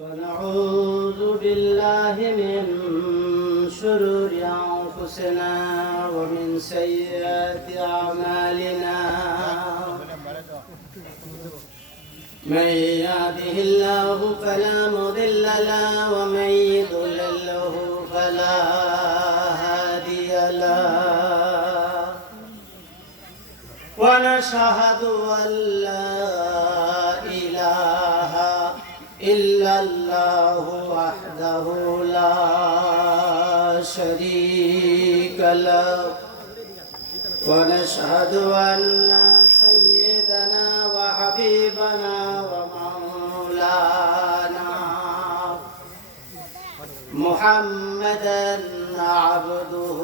ونعوذ بالله من شرور أنفسنا ومن سيئات أعمالنا من يهده الله فلا مضل له ومن يضلل فلا هادي له ونشهد أن لا إله إلا الله وحده لا شريك له ونشهد أن سيدنا وحبيبنا ومولانا محمدا عبده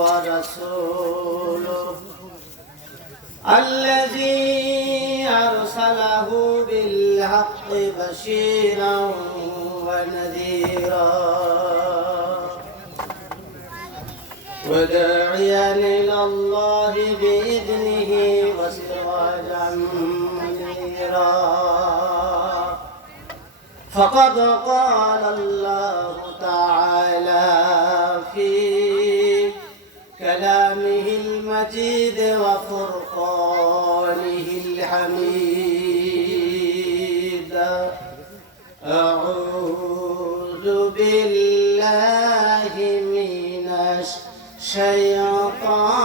ورسوله الذي أرسله بالحق بشيرا ونذيرا وداعيا إلى الله بإذنه وسراجا منيرا فقد قال الله تعالى في كلامه المجيد وفرقانه الحميد أعوذ بالله من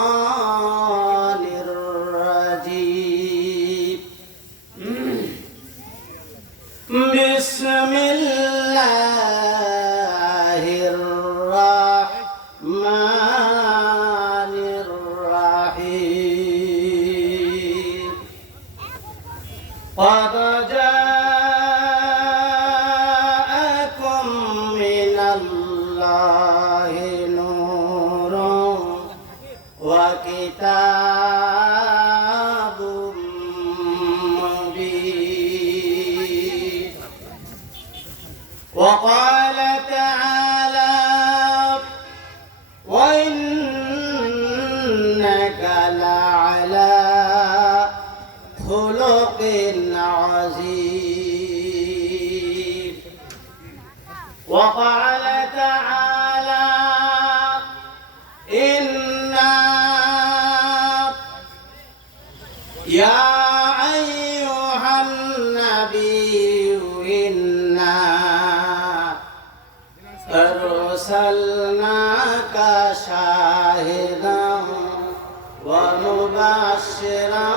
الشيطان الرجيم بسم الله الرحمن الرحيم قد جاءكم من الله نور وكتاب مبين وقال تعالى وإنك لعلى خلق عظيم وقال تعالى إنا يا أيها النبي إنا أرسلناك شاهدا ومبشرا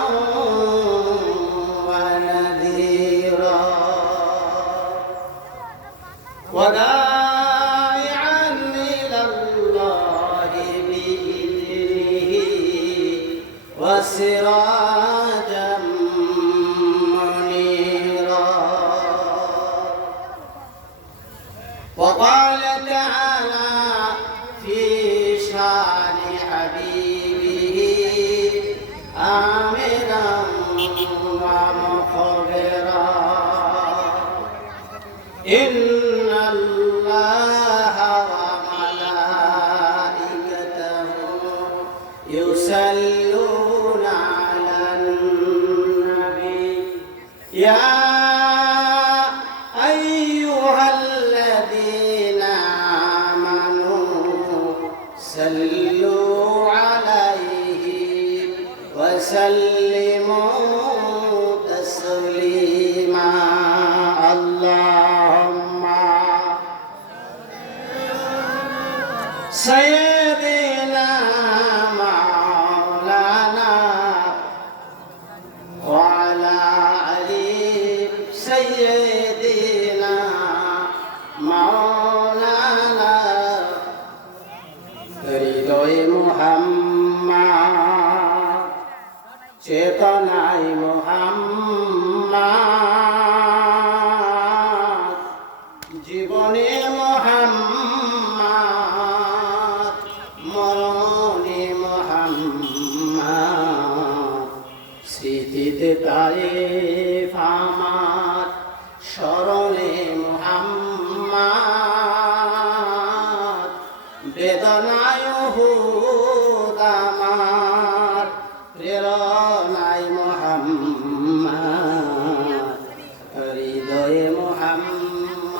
ونذيرا وداعيا إلى الله بإذنه وسراجا منيرا وقال تعالى في شان حبيبه آمنا ومخبرا إن الله وملائكته يصلون على النبي يا أيها الذين آمنوا صلوا عليه وسلموا تسليما اللهم سيدنا مولانا وعلى علي سيدنا مولانا হৃদয় মুহাম্মদ চেতনায় মুহাম্মদ জীবনে মুহাম্মদ মরণে মুহাম্মদ স্মৃতিতে তায়েফ আমার স্মরণে মুহাম্মদ বেদনায় উহুদ আমার প্রেরণায় মুহাম্মদ হৃদয়ে মুহাম্মদ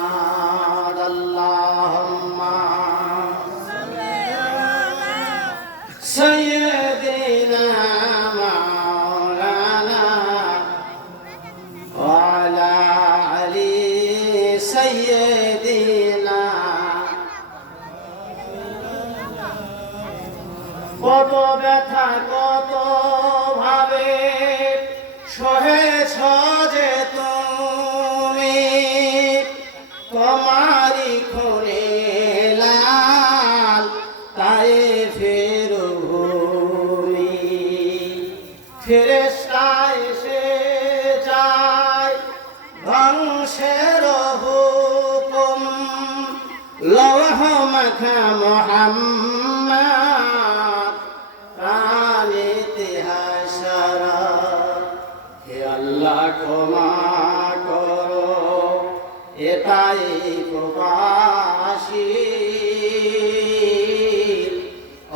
সাইয়্যিদিনা কত ব্যথা কত ভাবে সহেছ যে তুমি তোমারি খুনে লাল তায়েফের ভূমি ফেরেশতা এসে যায় ধ্বংসের হুকুম লৌহ মাখা মুহাম্মদ প্রাণীতে হাসরা হে আল্লাহ ক্ষমা করো এটাই প্রবাসী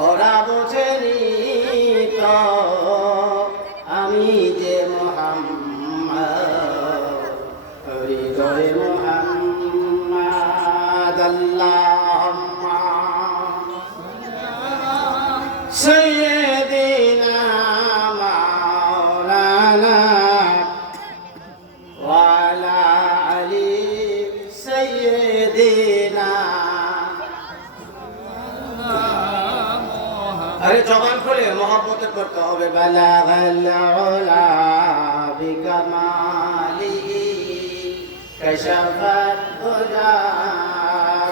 ওরা বোঝেনি তো আমি যে মুহাম্মদ হৃদয় মুহাম্মদ আল্লাহুম্মা সাইয়্যিদিনা মাওলানা ওয়া আলা আলি সাইয়্যিদিনা अरे जबान खोले मोहब्बत करते হবে বালাগাল উলা বিকামালি কশফাত দুজা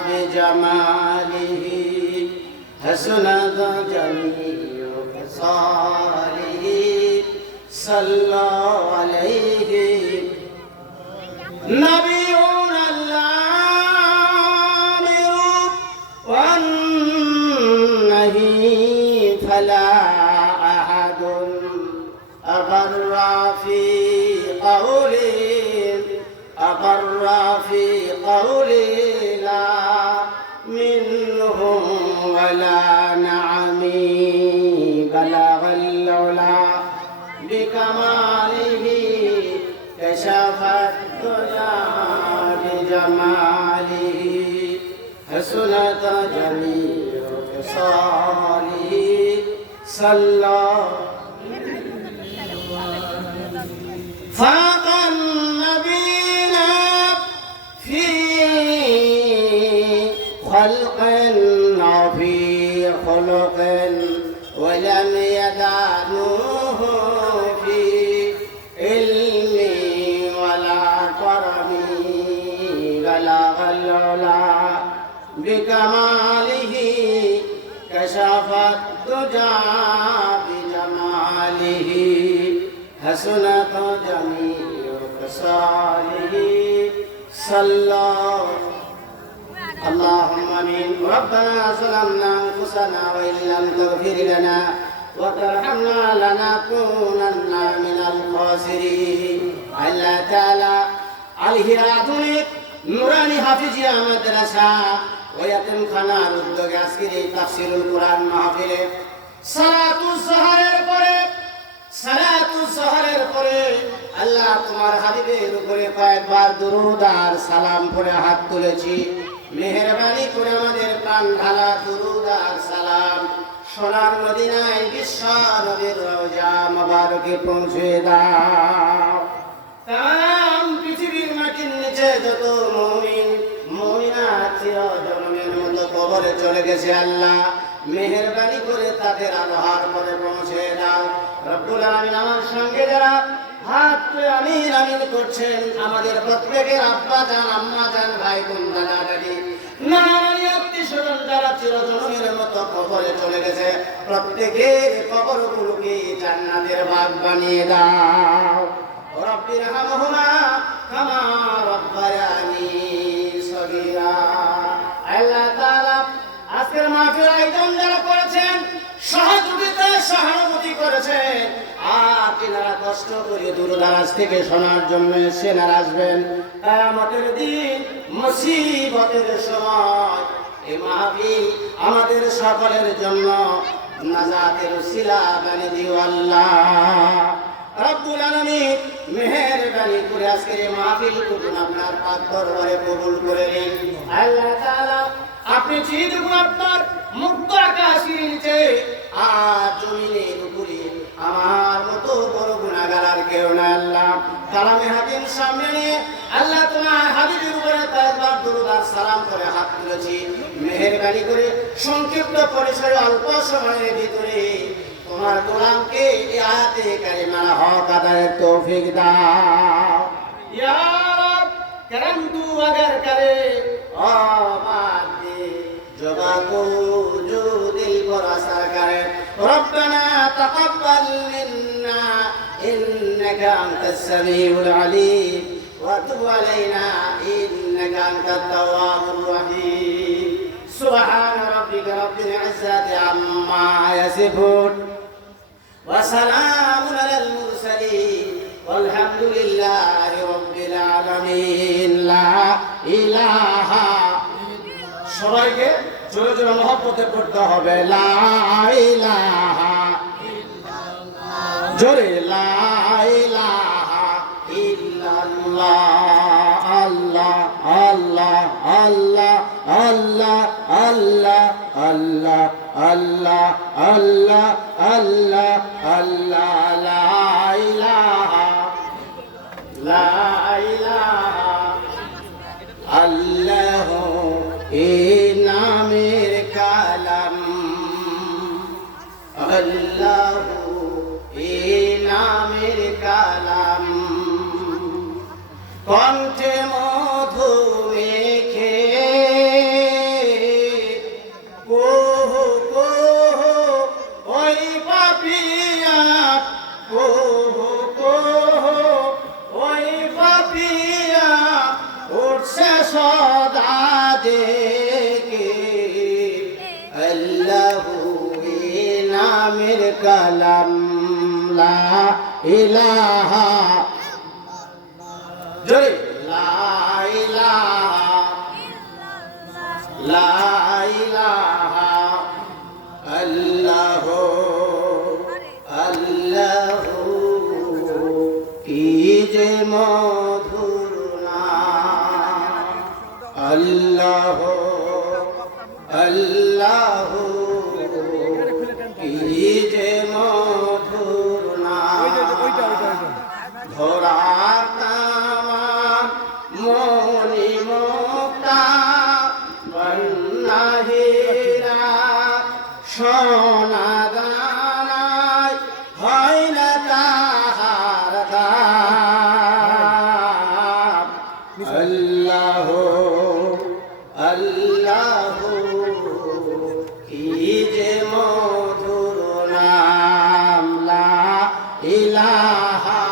বিজামালিহি হাসনাত জামিউ ফিসালিহি সাল্লাল্লাহু আলাইহি নবিয়ুন আল্লামিরু ওয়ান فلا أحد أبر في قولي لا منهم ولا نعمي بلغ العلا بكماله كشف الدجى بجماله حسنت جميع خصاله صلى فاق النبيين في خلق وفي خلق ولم يدانوه في علم ولا كرم بلغ العلا بكماله كشف الدجى بجماله حسنت جميع خصاله صلى اللهم امين ربنا ظلمنا انفسنا وان لم تغفر لنا وترحمنا لنكونن من الخاسرين الله تعالى আলহিরা আধুনিক নুরানি হাফিজিয়া মাদ্রাসা ও ইয়াতিমখানার উদ্যোগে আজকের এই তাফসীরুল কুরআন মাহফিলে সালাতুজ জোহরের পরে আল্লাহ তোমার হাবিবের উপরে কয়েকবার দুরূদ আর সালাম পড়ে হাত তুলেছি। মেহেরবানি করে আমাদের প্রাণ ঢালা দুরূদ আর সালাম সোনার মদিনায় বিশ্ব নবীর রওজা মোবারকে পৌঁছে দাও। তাম পৃথিবীর মাটির নিচে যত মুমিনাত চিরজন্মের মতো কবরে চলে গেছে আল্লাহ মেহেরবানি করে তাদের আলোহার পরে পৌঁছে দাও। রব্বুল আলামিন আমার সঙ্গে যারা হাত তুলে আমিন আমিন করছেন আমাদের প্রত্যেকের আব্বা জান আম্মা জান ভাই বোন দাদা দাদি নানানি আত্মীয় স্বজন যারা চিরজন্মের মতো কবরে চলে গেছে প্রত্যেকের কবরগুলোকে জান্নাতের বাগ বানিয়ে দাও। রব্বির হামহুমা কামা রব্বায়ানি সগীরা। আল্লাহ তাআলা আজকের মাহফিল আয়োজন যারা করেছেন সহযোগিতা সহানুভূতি করেছেন আর তিনারা কষ্ট করে দূরদরাজ থেকে শোনার জন্য এসেছেন আর আসবেন কিয়ামতের দিন মুসিবতের সময় এই মাহফিল আমাদের সকলের জন্য নাজাতের উসিলা বানিয়ে দিও আল্লাহ রব্বুল আলামিন। মেহেরবানি করে আজকের এই মাহফিল কুতুন আপনার পাক দরবারে কবুল করে নিন আল্লাহ তাআলা। আপনি চিরদিন আপনার মুক্ত আকাশের নিচে আর জমিনের উপরে আমার মতো বড় গুনাহগার আর কেউ না আল্লাহ। কালামে হাকিম সামনে নিয়ে আল্লাহ তোমার হাবিবের উপরে করে হাত তুলেছি, মেহেরবানি করে সংক্ষিপ্ত পরিসরে অল্প সময়ের ভিতরে তোমার গোলামকে এই আয়াতে কারিমার হক আদায়ের তৌফিক দাও ইয়া রব। करम तू अगर करे और बात दे जबा को जो दिल पर असर करे रब्बना तक़ब्बल मिन्ना इन्नका अंतस समीउल अलीम व तुब अलैना इन्नका अंतत तव्वाबुर रहीम सुब्हान रब्बिका रब्बिल इज्जति अम्मा यसिफून व सलामुन अलल मुरसलीन والحمد لله رب العالمين لا إله সবাইকে জোরে জোরে মহব্বতে পড়তে হবে লা ইলাহা ইল্লাল্লাহ জোরে লা ইলাহা ইল্লাল্লাহ আল্লাহ আল্লাহ আল্লাহ আল্লাহ আল্লাহ আল্লাহ আল্লাহ আল্লাহ আল্লাহ আল্লাহ লা ইলাহা লা ইলাহা আল্লাহ এই নামের কালাম আল্লাহ এই নামের কালাম কণ্ঠে মধু মেখে কোহো কোহো ওই পাপিয়া কোহো কোহো ওই পাপিয়া উঠছে সদা দেখে আল্লাহু এই নামের কালাম লা ইলাহা জয় লা ইলাহা লা ইলাহা আল্লাহ আল্লাহ কি যে মধুর নাম আল্লাহ আল্লাহ কি যে মধুর নাম ধরার তামাম মনি মুক্তা বন্নাহীরা সোনা দানায় হয় না তাহার দাম আল্লাহ আল্লাহ কি যে মধুর নাম লা ইলাহা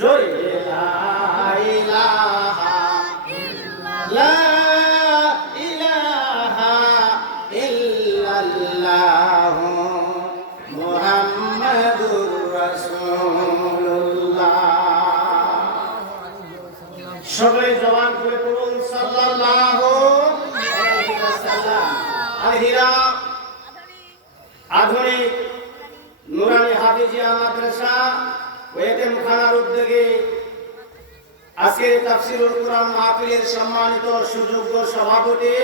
জয় লা ইলাহা লা ইলাহা ইল্লাল্লাহ মুহাম্মাদুর রাসূলুল্লাহ সকলে জবান করে পড়ুন সাল্লাল্লাহু আলাইহি ওয়াসাল্লাম। আর হীরা আধুনিক নুরানি হাফিজিয়া মাদ্রাসা ও এতিমখানার উদ্যোগে আজকের তাফসীরুল কুরআন মাহফিলের সম্মানিত সুযোগ্য সভাপতি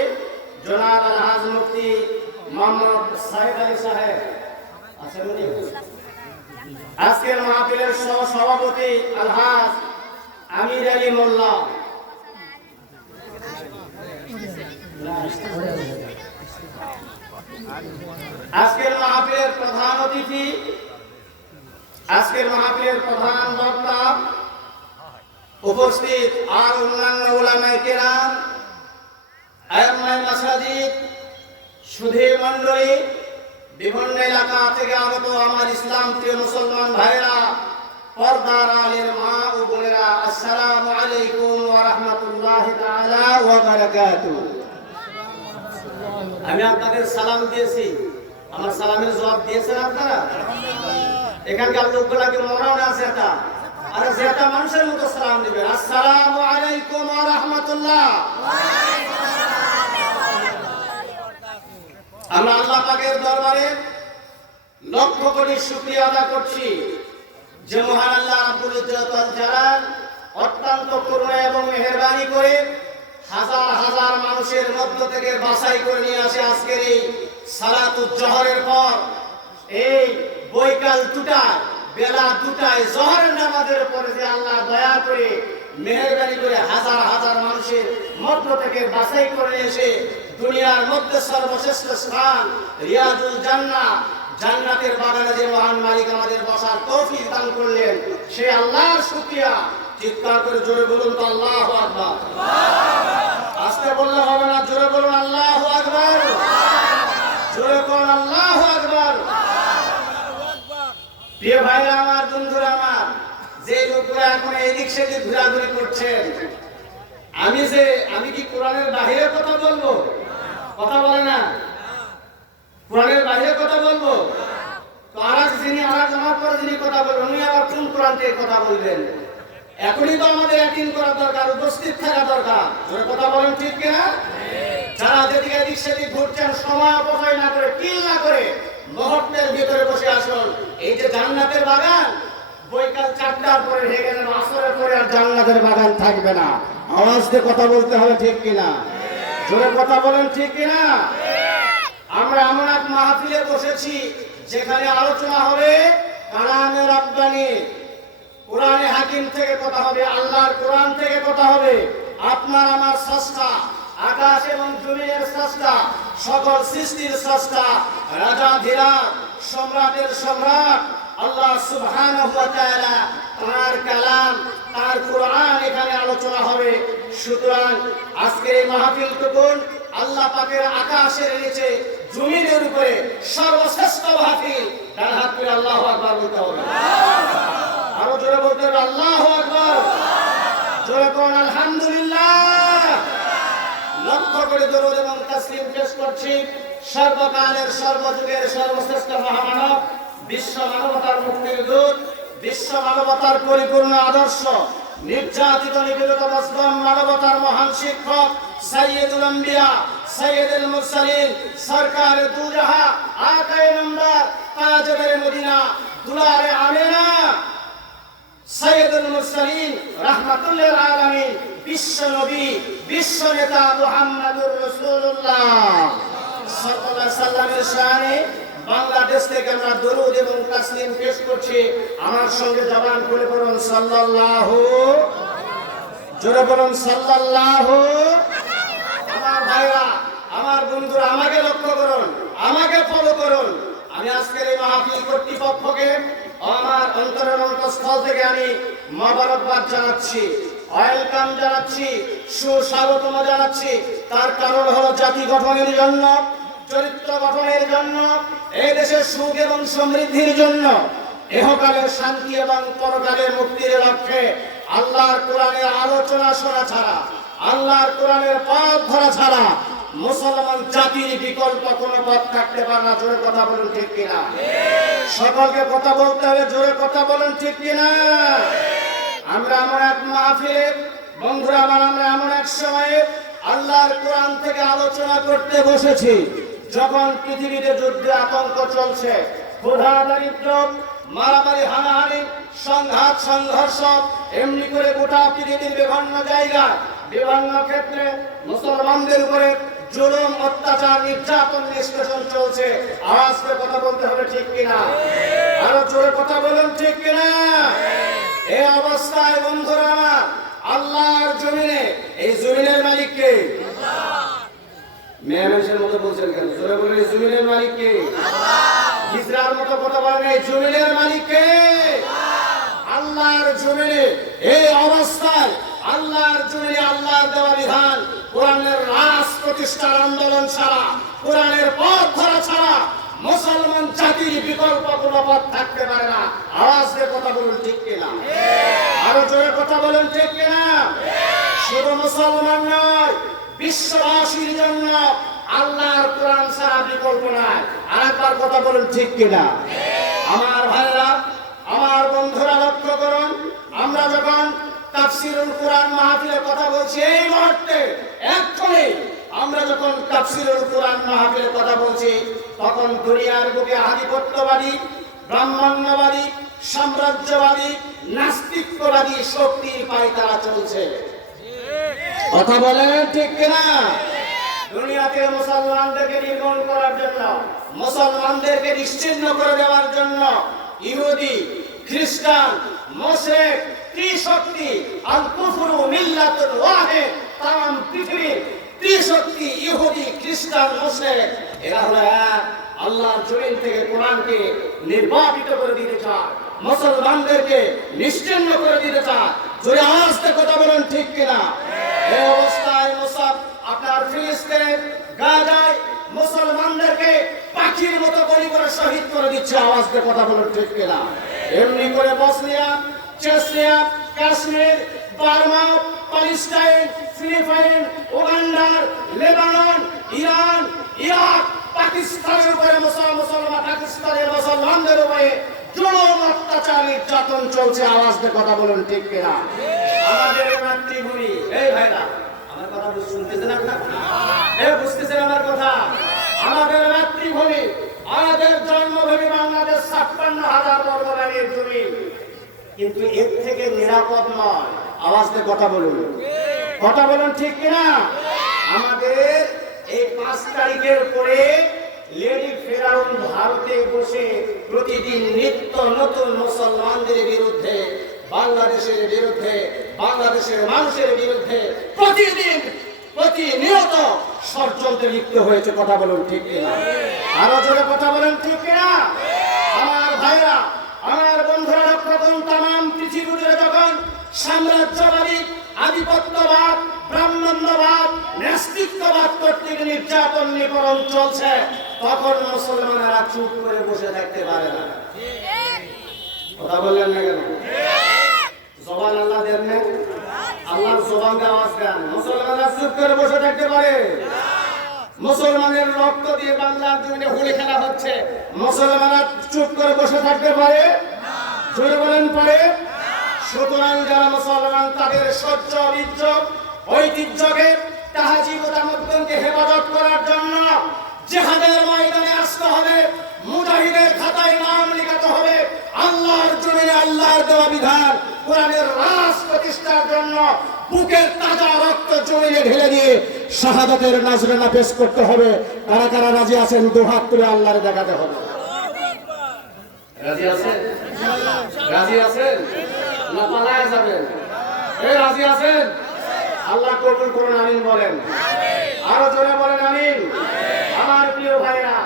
জনাব আলহাজ মুফতি মোহাম্মদ সাইদ আলী সাহেব আছেন উনি? আজকের মাহফিলের সহ সভাপতি আলহাজ আমির আলী মোল্লা, আজকের মাহফিলের প্রধান অতিথি, আজকের মাহফিলের প্রধান বক্তা, উপস্থিত আর অন্যান্য উলামায়ে কেরাম, আইম্মায়ে মাসাজিদ, সুধী মণ্ডলী, বিভিন্ন এলাকা থেকে আগত আমার ইসলাম প্রিয় মুসলমান ভাইরা, পর্দার আলের মা ও বোনেরা, আসসালামু আলাইকুম ওয়া রাহমাতুল্লাহি তাআলা ওয়া বারাকাতুহু। আমি আপনাদের সালাম দিয়েছি, আমার সালামের জবাব দিয়েছেন আপনারা? এখানকার লোকগুলাকে মরানো আছে এটা, আর যেটা মানুষের মতো সালাম দিবেন, আসসালামু আলাইকুম ওয়া রাহমাতুল্লাহ। আমরা আল্লাহ পাকের দরবারে লক্ষ কোটি শুকরিয়া আদায় করছি যে মহান আল্লাহ রাব্বুল ইজ্জত ওয়াল জালাল অত্যন্ত করুণা এবং মেহেরবানি করে হাজার হাজার মানুষের মধ্য থেকে বাছাই করে নিয়ে আসে আজকের এই সালাতুল জোহরের পর এই বৈকাল দুটায় বেলা দুটায় জোহরের নামাজের পরে যে আল্লাহ দয়া করে মেহেরবানি করে হাজার হাজার মানুষ মানুষের মধ্য থেকে বাছাই করে এসে দুনিয়ার মধ্যে সর্বশ্রেষ্ঠ স্থান রিয়াজুল জান্নাহ, জান্নাতের বাগানে যে মহান মালিক আমাদের বসার তৌফিক দান করলেন, সেই আল্লাহর শুকরিয়া। চিৎকার করে জোরে বলুন তো আল্লাহু আকবার। আস্তে বললে হবে না, জোরে বলুন আল্লাহু আকবার। জোরে করুন আল্লাহু আকবার। প্রিয় ভাইরা আমার, বন্ধুরা আমার, যে লোকরা এখন এদিক সেদিক ঘোরাঘুরি করছেন, আমি কি কোরআনের বাহিরে কথা বলবো? কথা বলে না, কোরআনের বাহিরে কথা বলবো? তো আমার পরে যিনি কথা বলবেন উনি আবার কোন কোরআন থেকে কথা বলবেন? এখনই তো আমাদের অ্যাটেন্ড করা দরকার, উপস্থিত থাকা দরকার। কথা বলেন ঠিক কিনা? যারা যেদিকে এদিক সেদিক ঘুরছেন, সময় অপচয় না করে, কিল না করে মুহূর্তের ভিতরে বসে আসুন। এই যে জান্নাতের বাগান, বৈকাল 4টার পরে হয়ে গেলে আসরের পরে আর জান্নাতের বাগান থাকবে না। আওয়াজ দিয়ে কথা বলতে হবে, ঠিক কিনা? জোরে কথা বলেন, ঠিক কিনা? আমরা এমন এক মাহফিলে বসেছি যেখানে আলোচনা হবে কালামে রাব্বানী, কোরআনে হাকিম থেকে কথা হবে, আল্লাহর কোরআন থেকে কথা হবে। আপনার আমার স্রষ্টা, আকাশ এবং জমিনের স্রষ্টা, সকল সৃষ্টির স্রষ্টা, রাজাধিরাজ, সম্রাটের সম্রাট আল্লাহ সুবহানাহু ওয়া তাআলা, তার কালাম, তার কোরআন এখানে আলোচনা হবে। সুতরাং আজকের এই মাহফিলটুকুন আল্লাহ পাকের আকাশের নিচে জমিনের উপরে সর্বশ্রেষ্ঠ মাহফিল। ডান হাত তুলে আল্লাহু আকবার বলতে হবে। আরো জোরে বলতে হবে আল্লাহু আকবার। জোরে করুন আলহামদুলিল্লাহ। লক্ষ্য করে দরুদ এবং তাসলিম পেশ করছি সর্বকালের সর্বযুগের সর্বশ্রেষ্ঠ মহামানব, বিশ্ব মানবতার মুক্তির দূত, বিশ্ব মানবতার পরিপূর্ণ আদর্শ, নির্যাতিত নিপীড়িত মুসলিম মানবতার মহান শিক্ষক, সাইয়্যিদুল আম্বিয়া, সাইয়্যিদুল মুরসালিন, সরকারে দু জাহাঁ, আকায়ে নামদার, তাজদারে মদিনা, দুলারে আমিনা, সাইয়্যিদুল মুরসালিন, রাহমাতুল্লিল আলামিন, বিশ্ব নবী, বিশ্ব নেতা মুহাম্মদুর রাসূলুল্লাহ সাল্লাল্লাহু আলাইহি সাল্লামের শানে বাংলাদেশ থেকে আমরা দরুদ এবং তাসলিম পেশ করছি। আমার সঙ্গে জবান খুলে পড়ুন সাল্লাল্লাহু, জোরে বলুন সাল্লাল্লাহু। আমার ভাইরা, আমার বন্ধুরা, আমাকে লক্ষ্য করুন, আমাকে ফলো করুন। আমি আজকের এই মাহফিল কর্তৃপক্ষকে আমার অন্তরের অন্তঃস্থল থেকে আমি মোবারকবাদ জানাচ্ছি, ওয়েলকাম জানাচ্ছি, সুস্বাগতম জানাচ্ছি। তার কারণ হলো জাতি গঠনের জন্য, চরিত্র গঠনের জন্য, এই দেশের সুখ এবং সমৃদ্ধির জন্য, ইহকালের শান্তি এবং পরকালের মুক্তির লক্ষ্যে আল্লাহর কোরআনের আলোচনা শোনা ছাড়া, আল্লাহর কোরআনের পথ ধরা ছাড়া মুসলমান জাতির বিকল্প কোনো পথ থাকতে পারে না। জোরে কথা বলুন ঠিক কিনা? সকলকে কথা বলতে হবে, জোরে কথা বলুন ঠিক কিনা? আমরা এমন এক মাহফিলে, বন্ধুরা আমার, আমরা এমন এক সময়ে আল্লাহর কোরআন থেকে আলোচনা করতে বসেছি যখন পৃথিবীতে যুদ্ধে আতঙ্ক চলছে, ক্ষুধা, দারিদ্র, মারামারি, হানাহানি, সংঘাত, সংঘর্ষ, এমনি করে গোটা পৃথিবীর বিভিন্ন জায়গায়, বিভিন্ন ক্ষেত্রে মুসলমানদের উপরে জুলুম, অত্যাচার, নির্যাতন, নিষ্পেষণ চলছে। আওয়াজ করে কথা বলতে হবে, ঠিক কিনা? আরো জোরে কথা বলুন, ঠিক কিনা? এই অবস্থায় বন্ধুরা আমার, আল্লাহর জমিনে, এই জমিনের মালিক কে? মেয়ের মতো বলছেন কেন? জোরে বলেন, এই জমিনের মালিক কে? ইসরার মতো কথা বলেন, এই জমিনের মালিক কে? আল্লাহর জমিনে এই অবস্থায়, আল্লাহর জমিনে আল্লাহর দেওয়া বিধান, কোরআনের রাজ প্রতিষ্ঠার আন্দোলন ছাড়া, কোরআনের পথ ধরা ছাড়া মুসলমান জাতির বিকল্প কোনো পথ থাকতে পারে না। আওয়াজ দিয়ে কথা বলুন, ঠিক কিনা? আরো জোরে কথা বলুন, ঠিক কিনা? শুধু মুসলমান নয়, বিশ্ববাসীর জন্য আল্লাহর কোরআন ছাড়া বিকল্প নাই। আরেকবার কথা বলুন, ঠিক কিনা? আমার ভাইরা, আমার বন্ধুরা, লক্ষ্য করুন, আমরা যখন তাফসীরুল কোরআন মাহফিলের কথা বলছি, এই মুহূর্তে এক্ষুনি আমরা যখন তাফসীরুল কোরআন মাহফিলের কথা বলছি, তখন দুনিয়ার বুকে আধিপত্যবাদী, ব্রাহ্মণ্যবাদী, সাম্রাজ্যবাদী, নাস্তিকবাদী শক্তির পায়তারা চলছে। কথা বলেন, ঠিক কিনা? দুনিয়াতে মুসলমানদেরকে নির্মূল করার জন্য, মুসলমানদেরকে নিশ্চিহ্ন করে দেওয়ার জন্য ইহুদি, খ্রিস্টান, মুশরিক, ত্রিশক্তি, আল কুফরু মিল্লাতুল ওয়াহিদ, তারা শক্তি ইহুদি খ্রিস্টান মুশরিক এরা হলো এক আল্লাহর জমিন থেকে কোরআনকে নির্বাপিত করে দিতে চায়, মুসলমানদেরকে নিশ্চিহ্ন করে দিতে চায়। যদি আজকে কথা বলেন ঠিক কিনা? এই অবস্থায় মুসাব আপনার ফিলিস্তিনে গাজায় মুসলমানদেরকে পাখির মতো বলি করে শহীদ করে দিচ্ছে। আওয়াজ দিয়ে কথা বলেন ঠিক কিনা? এমনি করে Bosnia, Chechnya, Kashmir, Burma, Palestine, Philippines, Uganda, Lebanon, Iran, Iraq, পাকিস্তানের উপরে পাকিস্তানের মুসলমানদের উপরে জুলুম, অত্যাচার, নির্যাতন চলছে। আওয়াজ দিয়ে কথা বলেন ঠিক কিনা? আমাদের মাতৃভূমি, এই ভাইরা আমার কথা শুনতেছেন আপনারা? বুঝতেছেন আমার কথা? আমাদের মাতৃভূমি, আমাদের জন্মভূমি বাংলাদেশ ৫৬,০০০ বর্গ মাইলের জমি, কিন্তু এর থেকে নিরাপদ নয়। আওয়াজ দিয়ে কথা বলুন, কথা বলুন ঠিক কিনা? আমাদের এই ৫ তারিখের পরে লেডি ফেরাউন ভারতে বসে প্রতিদিন নিত্য নতুন মুসলমানদের বিরুদ্ধে, বাংলাদেশের বিরুদ্ধে, বাংলাদেশের মানুষের বিরুদ্ধে প্রতিদিন প্রতিনিয়ত ষড়যন্ত্রে লিপ্ত হয়েছে। কথা বলুন ঠিক কিনা? আরো জোরে কথা বলেন ঠিক কিনা? আমার ভাইরা, আমার বন্ধুরা লক্ষ্য করুন, তাম পৃথিবী জুড়ে যখন সাম্রাজ্যবাদী, আধিপত্যবাদ, ব্রাহ্মণ্যবাদ, নাস্তিকবাদ কর্তৃক নির্যাতন নিপীড়ন চলছে, তখন মুসলমানেরা চুপ করে বসে থাকতে পারে না। কথা বললেন না কেন? জবান আল্লাহ দেন না? আল্লাহর জবানকে আওয়াজ দেন। মুসলমানরা চুপ করে বসে থাকতে পারে? মুসলমানের রক্ত দিয়ে বাংলার জমিনে হোলি খেলা হচ্ছে, মুসলমানরা চুপ করে বসে থাকতে পারে? জোরে বলেন পারে? সুতরাং যারা মুসলমান তাদের সহ্য, ইজ্জত, ঐতিহ্যকে, তাহাজিব ও তামাদ্দুনকে হেফাজত করার জন্য জিহাদের ময়দানে আসতে হবে, মুজাহিদের খাতায় নাম লেখাতে হবে। আল্লাহর জমিনে আল্লাহর দেওয়া বিধান কোরআনের রাজ প্রতিষ্ঠার জন্য বুকের তাজা রক্ত জমিনে ঢেলে দিয়ে শাহাদাতের নাজরানা পেশ করতে হবে। কারা কারা রাজি আছেন? দুহাত তুলে আল্লাহরে দেখাতে হবে। রাজি আছেন? রাজি আছেন না পালায় যাবেন? এই রাজি আছেন? আল্লাহ কবুল করুন, আমিন বলেন। আরো জোরে বলেন আমিন। আমার প্রিয় ভাইরা,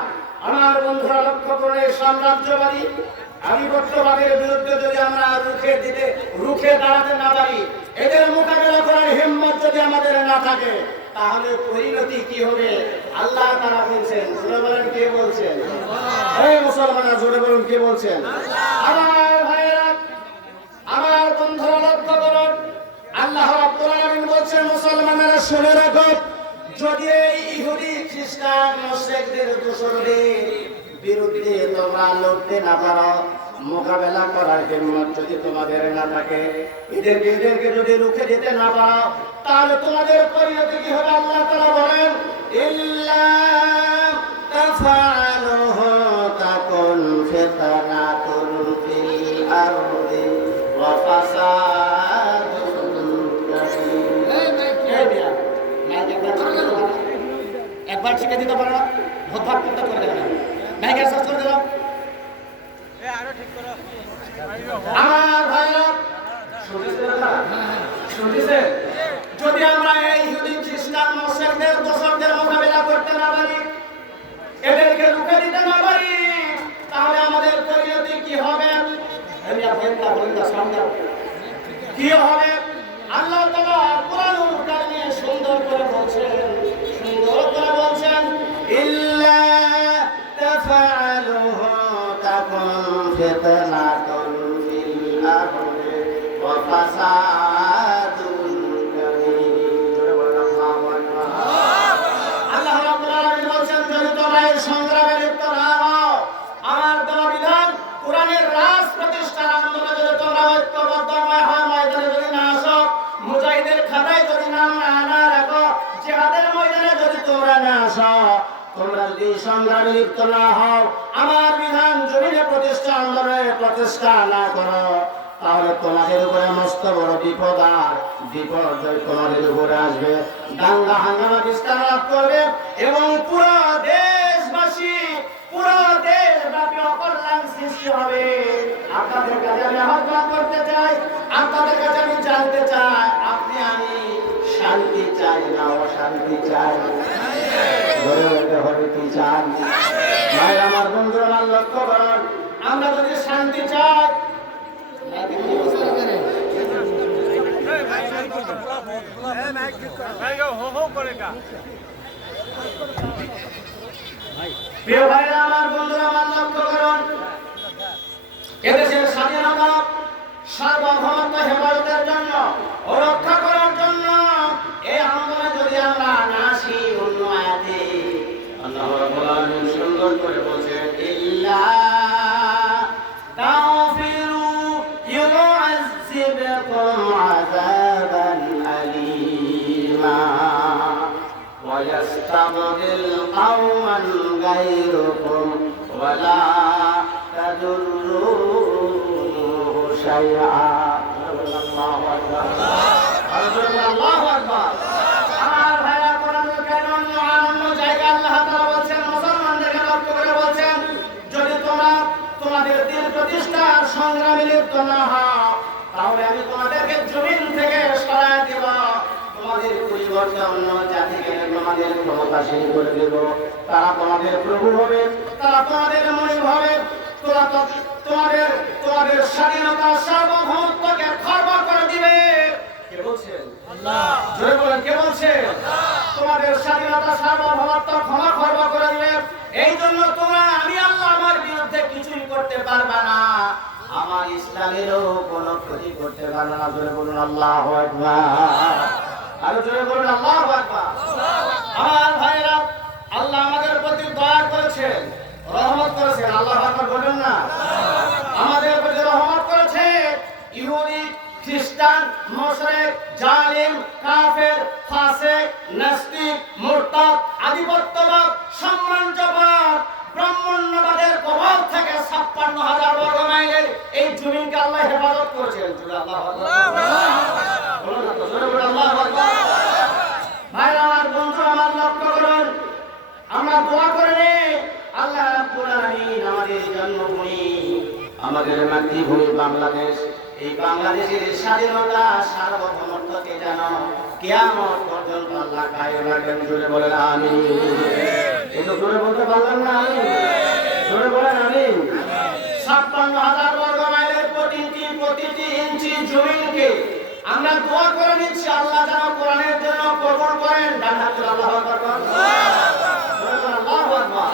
আমার বন্ধুরা লক্ষ্য করে, সাম্রাজ্যবাদী, আধিপত্যবাদের বিরুদ্ধে যদি আমরা রুখে দাঁড়াতে না পারি, এদের মোকাবেলা করার হিম্মত যদি আমাদের না থাকে, তাহলে পরিণতি কি হবে? আল্লাহ তাআলা বলছেন। জোরে বলেন কে বলছেন? এই মুসলমানরা জোরে বলুন কে বলছেন? আমার ভাইরা, আমার বন্ধুরা লক্ষ্য করুন, আল্লাহ রাব্বুল আলামিন বলছেন, মুসলমানেরা শুনে রাখো, যদি এই ইহুদি খ্রিস্টান মুশরিকদের দোসরদের বিরুদ্ধে তোমরা লড়তে না পারো, মোকাবেলা করার হিম্মত যদি তোমাদের না থাকে, এদেরকে যদি রুখে দিতে না পারো, তাহলে তোমাদের পরিণতি কি হবে? আল্লাহ তাআলা বলেন, ইল্লা তাফআলুহু তাকুন ফিতনাতুন ফিল আরদি ওয়া ফাসাদুন কাবীর। একবার ঠিক দিতে পারে না, ভোট করতে করে দেবে না, ব্যাংকে সার্চ করে দিলাম। আমার ভাইরা শুনতেছে, যদি আমরা এই ইহুদি খ্রিস্টান মুশরিকদের দোসরদের মোকাবেলা করতে না পারি, এদেরকে রুখে দিতে না পারি, তাহলে আমাদের পরিণতি কি হবে? কি হবে? আল্লাহ তাআলা কুরআনুল কারীমে সুন্দর করে বলছেন, ইল্লা তাফআলুহু তাকুন ফিতনাতুন ফিল আরদি ওয়া ফাসাদুন কাবীর। আল্লাহ রাব্বুল আলামিন বলছেন, যদি তোমরা এই সংগ্রামে লিপ্ত না হও, আমার দেওয়া বিধান কোরআনের রাজ প্রতিষ্ঠার আন্দোলনে যদি তোমরা ঐক্যবদ্ধ না হও, ময়দানে যদি না আসো, মুজাহিদের খাতায় যদি নাম না রাখো, জিহাদের ময়দানে যদি তোমরা না আসো, তোমরা যদি সংগ্রামে লিপ্ত না হও, আমার বিধান জমিনে প্রতিষ্ঠা আন্দোলনে প্রতিষ্ঠা না করো, তাহলে তোমাদের উপরে মস্ত বড় বিপর্যয় তোমাদের উপরে আসবে। দাঙ্গা হাঙ্গামা বিস্তার লাভ করবে এবং পুরো দেশবাসী, পুরো দেশব্যাপী অকল্যাণ সৃষ্টি হবে। আপনাদের কাছে আমি আহ্বান করতে চাই, আপনাদের কাছে আমি জানতে চাই, আপনি আমি শান্তি চাই চাই না অশান্তি চাই? ধরে বলতে হবে কি চাই? ভাই আমার বন্ধুরা আমার লক্ষ্য করুন, আমরা যদি শান্তি চাই প্রিয় ভাইরা আমার বন্ধুরা আমার লক্ষ্য করুন, এদেশের স্বাধীনতা সার্বভৌমত্ব হেফাজতের জন্য ও রক্ষা করার জন্য এই আন্দোলনে যদি আমরা না আসি, অন্য আয়াতে আল্লাহ রাব্বুল আলামিন সুন্দর করে বলেছেন, ইল্লা তাগফিরু ইউআযযিবকুম আযাবান আলীমা ওয়া ইস্তাবদিল কওমান গায়রাকুম ওয়া লা তাদুররুহু শাইআ। আল্লাহু আকবার, আল্লাহু আকবার। আমার ভাইরা কোরআনুল কারীম অন্য জায়গায় আল্লাহ তাআলা বলেন, মুসলমানদেরকে লক্ষ্য করে বলেন, যদি তোমরা তোমাদের দিন প্রতিষ্ঠার সংগ্রামে লিপ্ত না হও, তাহলে আমি তোমাদেরকে জমিন থেকে সরায় দেব, তোমাদের পরিবর্তে অন্য জাতিকে তোমাদের ক্ষমতাশীল করে দেব, তারা তোমাদের প্রভু হবে, তারা তোমাদের মনিব হবে, তোমাদের স্বাধীনতা সার্বভৌমত্বকে খর্ব করে দিবে। কে বলছেন? আল্লাহ। জোরে বলেন, কে বলছেন? তোমাদের স্বাধীনতা সার্বভৌমত্ব খর্ব করে দিবে। এই জন্য তোমরা আমি আল্লাহ আমার বিরুদ্ধে কিছুই করতে পারবে না, আমার ইসলামেরও কোনো ক্ষতি করতে পারবে না। জোরে বলুন আল্লাহু আকবার, আরো জোরে বলুন আল্লাহু আকবার। আমার ভাইরা, আল্লাহ আমাদের প্রতি দয়া করেছেন, রহমত করেছেন। আল্লাহু আকবার বলেন না? আমাদের প্রতি রহমত করেছেন। ইহুদি, খ্রিস্টান, মুশরিক, জালিম, কাফের, ফাসিক, নাস্তিক, মুরতাদ, আধিপত্যবাদ, সাম্রাজ্যবাদ, ব্রাহ্মণ্যবাদের কবল থেকে ৫৬,০০০ বর্গ মাইলের এই জমিনকে আল্লাহ হেফাজত করেছেন। আল্লাহু আকবার বলুন না তো, জোরে বলুন আল্লাহু আকবার। ভাইরা আমার, বন্ধু আমার, লক্ষ্য করুন, আমরা দোয়া করে নেই আল্লাহ রাব্বুল আলামিন আমাদের জন্মভূমি, আমাদের মাতৃভূমি বাংলাদেশ, এই বাংলাদেশের স্বাধীনতা সার্বভৌমত্বকে যেন কিয়ামত পর্যন্ত আল্লাহ কায়েম রাখেন। জোরে বলেন আমিন। একটু জোরে বলতে পারলেন না? আমিন। জোরে বলেন আমিন। ৫৬,০০০ বর্গ মাইলের প্রতিটি ইঞ্চি জমিনকে আমরা দোয়া করে নিচ্ছি, আল্লাহ যেন কোরআনের জন্য কবুল করেন। ডান হাতে আল্লাহু আকবার বলেন। আল্লাহু আকবার।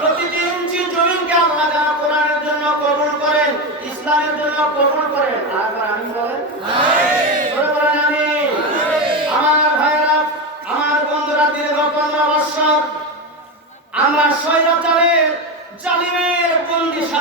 প্রতিটি ইঞ্চি জমিনকে আল্লাহ যেন কোরআনের জন্য কবুল করেন, ইসলামের জন্য কবুল করেন। আরেকবার আমিন বলেন। জোরে বলেন আমিন। আমার ভাইরা, আমার বন্ধুরা, দীর্ঘ ১৫ বছর আমরা স্বৈরাচারের জালিমের বন্দী